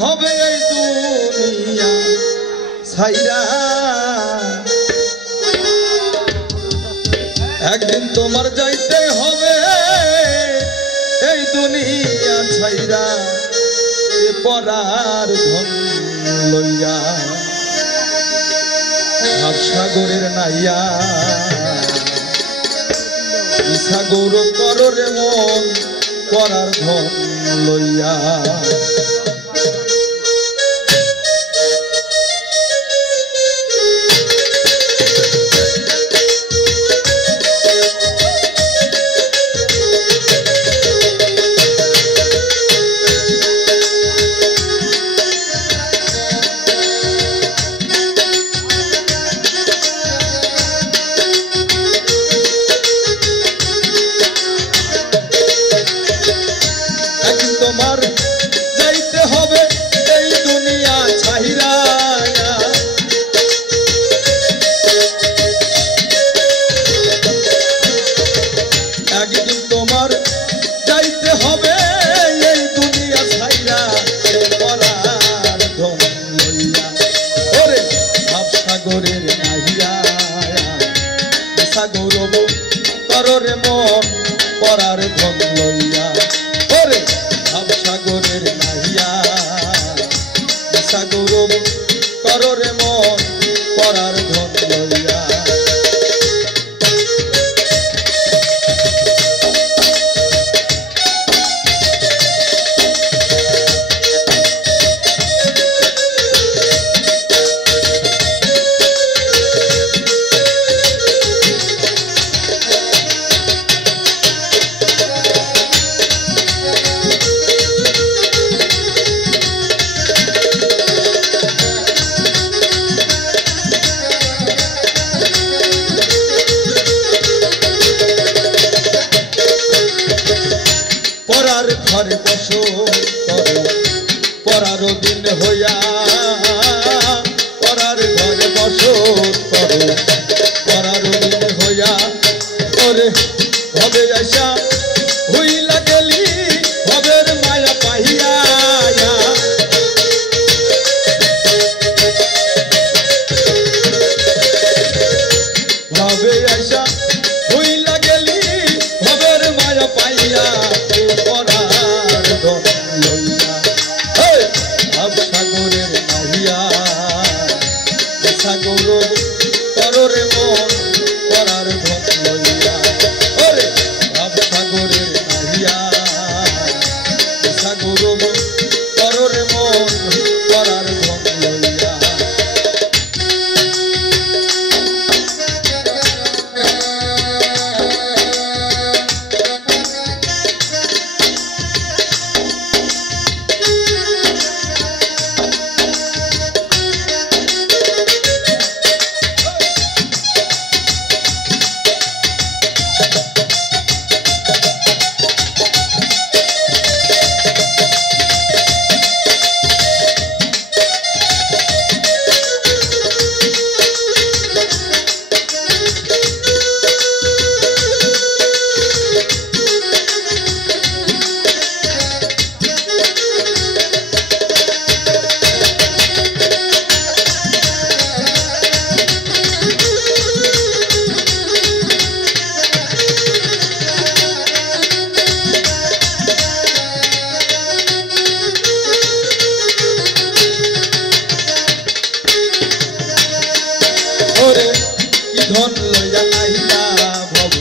হবে এই দুনিয়া ছাইরা একদিন তোমার যাইতে হবে এই দুনিয়া ছাইরা এ পরার ধন লইয়া সাগরের নাইয়া সাগর কররে মন পরার ধন লইয়া তোমার যাইতে হবে এই দুনিয়া ছাইরা একদিন তোমার যাইতে হবে এই দুনিয়া ছাইরা পরার ধন লইয়া ওরে ভাব সাগরের নাহিয়া সাগরব কররে মন পরার ধন লইয়া ওরে সাগরের নাহিয়া সাগরব কররে মন পরার ধন লইয়া পরার ঘরে বসো করো পরার দিন হইয়া পরার ঘরে বসো করো পরার দিন হইয়া ওরে হবে আশা হইলা গেলি হবের মায়া পাহিয়া হবে আশা হইলা গেলি হবের মায়া পাইয়া পরার ধন লইয়া সাগরের নাহিয়া সাগর কররে মন পরার ধন লইয়া ওরে ভাব সাগরের নাহিয়া সাগর কররে মন পরার ধন লইয়া ওরে কি ধন লইয়া নাইবা ভব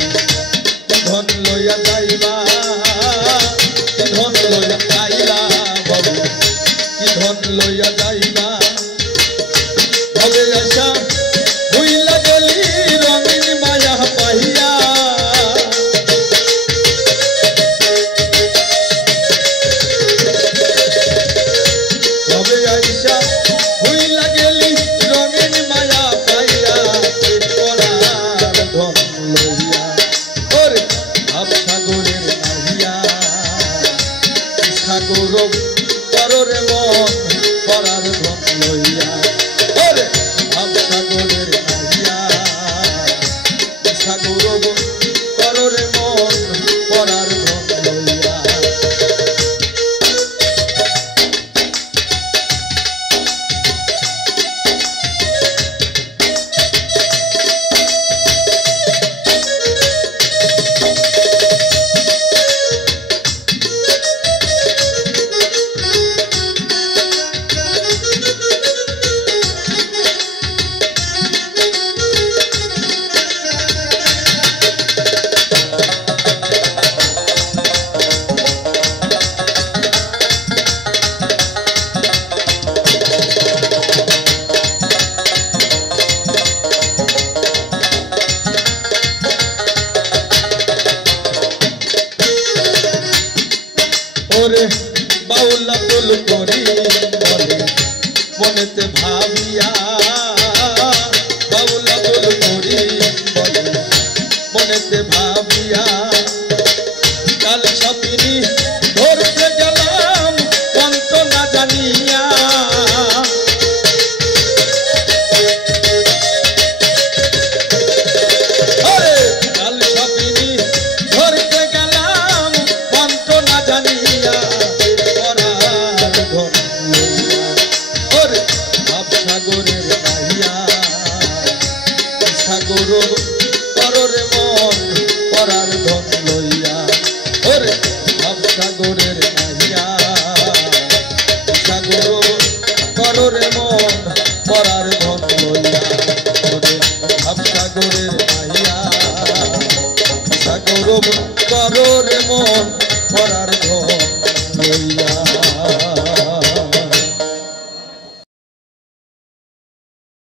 ধন লইয়া যাইবা কি ধন লইয়া আইলা ভব কি ধন লইয়া যাইবা ভবে আশা হইলা গেলি রঙিন মায়া পাহিয়া ভবে আশা হইলা গেলি রঙিন মায়া পাইয়া পরার ধন লইয়া ওরে ভাব সাগরের নাহিয়া সাগর কররে মন পরার ধন লইয়া ওরে ভাব সাগরের নাহিয়া সাগর কররে মন পরার ধন লইয়া বলে মনেতে ভাবিয়া বাউল আব্দুল করিম বলে মনেতে ভাবিয়া কাল সপিনী ধরতে গেলাম অন্ত না জানিয়া কাল সপিনী ধরতে গেলাম অন্ত না জানিয়া পরার ধন লইয়া ওরে ভাবসাগরের নাহিয়া সাগর কররে মন পরার ধন লইয়া ওরে ভাবসাগরের নাহিয়া সাগর কররে মন পরার ধন লইয়া ওরে ভাবসাগরের নাহিয়া সাগর কররে মন পরার ধন লইয়া।